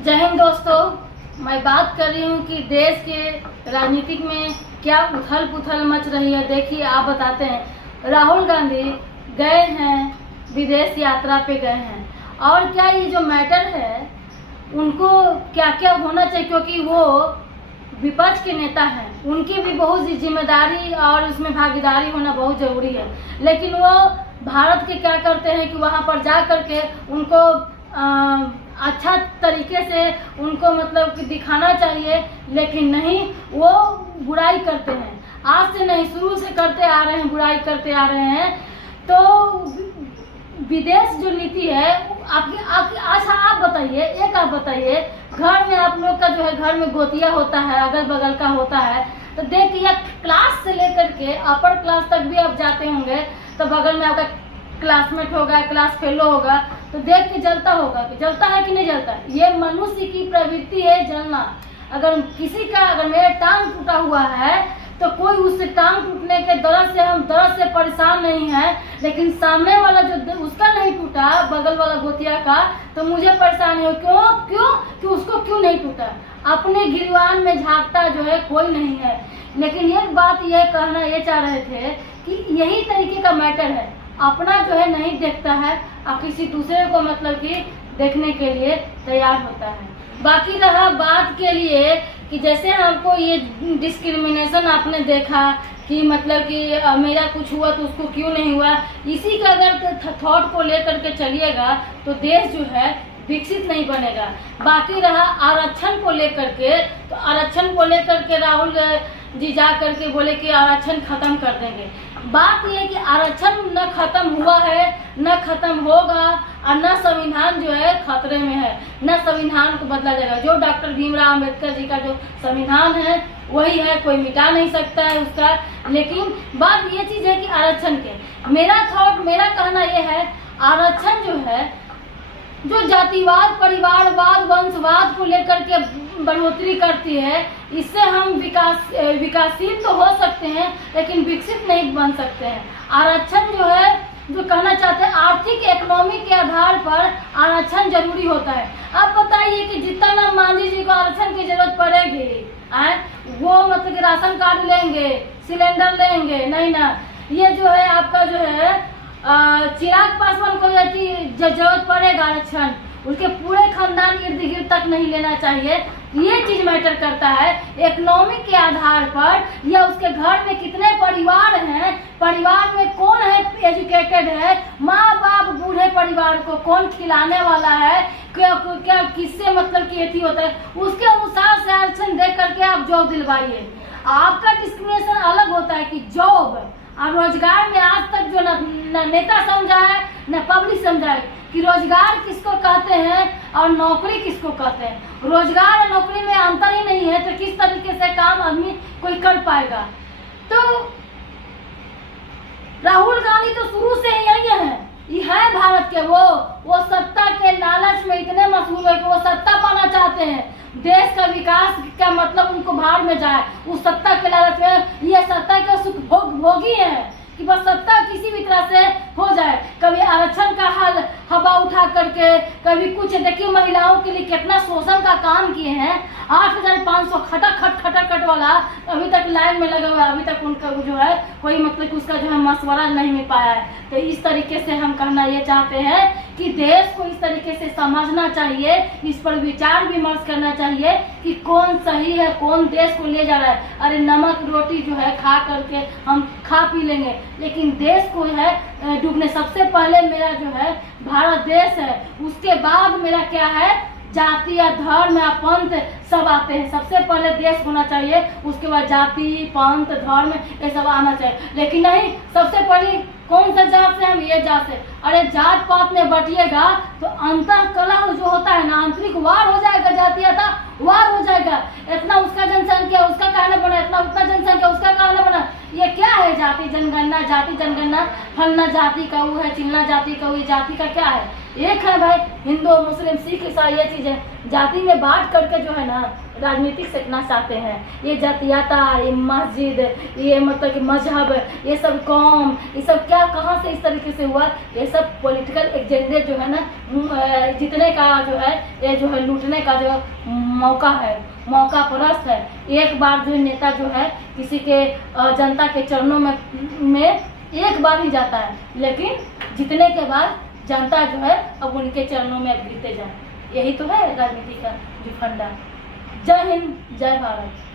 जय हिंद दोस्तों। मैं बात कर रही हूँ कि देश के राजनीतिक में क्या उथल पुथल मच रही है। देखिए, आप बताते हैं राहुल गांधी गए हैं, विदेश यात्रा पे गए हैं, और क्या ये जो मैटर है उनको क्या क्या होना चाहिए, क्योंकि वो विपक्ष के नेता हैं, उनकी भी बहुत जिम्मेदारी और उसमें भागीदारी होना बहुत ज़रूरी है। लेकिन वो भारत के क्या करते हैं कि वहाँ पर जा कर के उनको अच्छा तरीके से उनको मतलब कि दिखाना चाहिए, लेकिन नहीं, वो बुराई करते हैं। आज से नहीं, शुरू से करते आ रहे हैं, बुराई करते आ रहे हैं। तो विदेश जो नीति है आपकी अच्छा आप बताइए, घर में आप लोग का जो है, घर में गोतिया होता है, अगल बगल का होता है, तो देखिए क्लास से लेकर के अपर क्लास तक भी आप जाते होंगे तो बगल में आपका क्लासमेट होगा, क्लास फेलो होगा, तो देख के जलता होगा कि जलता है कि नहीं जलता। ये मनुष्य की प्रवृत्ति है, जलना। अगर किसी का अगर मेरा टांग टूटा हुआ है तो कोई उससे टांग टूटने के दर्द से हम दर्द से परेशान नहीं है, लेकिन सामने वाला जो उसका नहीं टूटा, बगल वाला गोतिया का, तो मुझे परेशानी हो। क्यों कि उसको क्यों नहीं टूटा। अपने गिरवान में झांकता जो है कोई नहीं है। लेकिन एक बात यह कहना ये चाह रहे थे कि यही तरीके का मैटर है, अपना जो है नहीं देखता है और किसी दूसरे को मतलब कि देखने के लिए तैयार होता है। बाकी रहा बात के लिए कि जैसे हमको ये डिस्क्रिमिनेशन आपने देखा कि मतलब कि मेरा कुछ हुआ तो उसको क्यों नहीं हुआ, इसी का अगर थॉट को लेकर के चलिएगा तो देश जो है विकसित नहीं बनेगा। बाकी रहा आरक्षण को लेकर के, तो आरक्षण को लेकर के राहुल जी जा करके बोले कि आरक्षण खत्म कर देंगे। बात यह है कि आरक्षण न खत्म हुआ है, न खत्म होगा, और न संविधान जो है खतरे में है, न संविधान को बदला जाएगा। जो डॉक्टर भीमराव अंबेडकर जी का जो संविधान है वही है, कोई मिटा नहीं सकता है उसका। लेकिन बात ये चीज है कि आरक्षण के मेरा कहना यह है, आरक्षण जो है जो जातिवाद, परिवारवाद, वंशवाद को लेकर के बढ़ोतरी करती है, इससे हम विकासशील तो हो सकते हैं लेकिन विकसित नहीं बन सकते हैं। आरक्षण जो है, जो कहना चाहते हैं, आर्थिक इकोनॉमी के आधार पर आरक्षण जरूरी होता है। अब बताइए कि जितना ना मांझी जी को आरक्षण की जरूरत पड़ेगी, वो मतलब कि राशन कार्ड लेंगे, सिलेंडर लेंगे, नहीं ना। ये जो है आपका जो है चिराग पासवान को जरूरत पड़ेगा आरक्षण, उसके पूरे खानदान इर्द गिर्द तक नहीं लेना चाहिए। ये चीज मैटर करता है इकोनॉमी के आधार पर, या उसके घर में कितने परिवार हैं, परिवार में कौन है एजुकेटेड है, माँ बाप बूढ़े परिवार को कौन खिलाने वाला है, क्या किससे मतलब कि ये होता है, उसके अनुसार से आरक्षण दे करके आप जॉब दिलवाइए। आपका डिस्क्रिमिनेशन अलग होता है कि जॉब और रोजगार में आज तक जो न नेता समझा है न पब्लिक समझा है कि रोजगार किसको कहते हैं और नौकरी किसको कहते हैं। रोजगार और नौकरी में अंतर ही नहीं है, तो किस तरीके से काम आदमी कोई कर पाएगा। तो राहुल गांधी तो शुरू से ही यही है भारत के। वो सत्ता के लालच में इतने मशहूर है कि वो सत्ता पाना चाहते हैं, देश का विकास का मतलब उनको भाड़ में जाए। उस सत्ता के लालच में ये सत्ता के सुख भोगी है कि बस सत्ता किसी भी तरह से हो जाए। कभी आरक्षण का हाल हवा उठा करके, कभी कुछ। देखिए महिलाओं के लिए कितना शोषण का काम किए हैं। 8,500 खटक वाला अभी तक लाइन में लगा हुआ है, अभी तक उनका जो है कोई मतलब उसका जो है मशवरा नहीं मिल पाया है। तो इस तरीके से हम कहना ये चाहते हैं कि देश को इस तरीके से समझना चाहिए, इस पर विचार विमर्श करना चाहिए कि कौन सही है, कौन देश को ले जा रहा है। अरे नमक रोटी जो है खा करके हम खा पी लेंगे, लेकिन देश को है डूबने सबसे पहले मेरा जो है भारत देश है, उसके बाद मेरा क्या है, जाति या धर्म या पंथ सब आते हैं। सबसे पहले देश होना चाहिए, उसके बाद जाति, पंथ, धर्म ये सब आना चाहिए। लेकिन नहीं, सबसे पहले कौन सा जात से, हम ये जात से। अरे जात पात में बटिएगा तो अंतर कलह जो होता है ना, आंतरिक वार हो जाएगा, जातीयता वार हो जाएगा। इतना उसका जनसंख्या उसका कहना बना, इतना उतना जनसंख्या उसका कहना बना। ये क्या है जाति जनगणना, फलना जाति का वो है, चिलना जाति का वो, जाति का क्या है। एक है भाई हिंदू मुस्लिम सिख ईसाई, ये चीजें जाति में बांट करके जो है ना राजनीतिक सेकना चाहते हैं। ये जातीयता, ये मस्जिद, ये मतलब कि मजहब, ये सब कौम, ये सब क्या कहाँ से इस तरीके से हुआ? ये सब पॉलिटिकल एजेंडे जो है ना जीतने का जो है, ये जो है लूटने का जो मौका है, मौका परस्त है। एक बार जो नेता जो है किसी के जनता के चरणों में एक बार ही जाता है, लेकिन जीतने के बाद जनता जो है अब उनके चरणों में अब गिरते जाए। यही तो है राजनीति का जो फंडा। जय हिंद, जय भारत।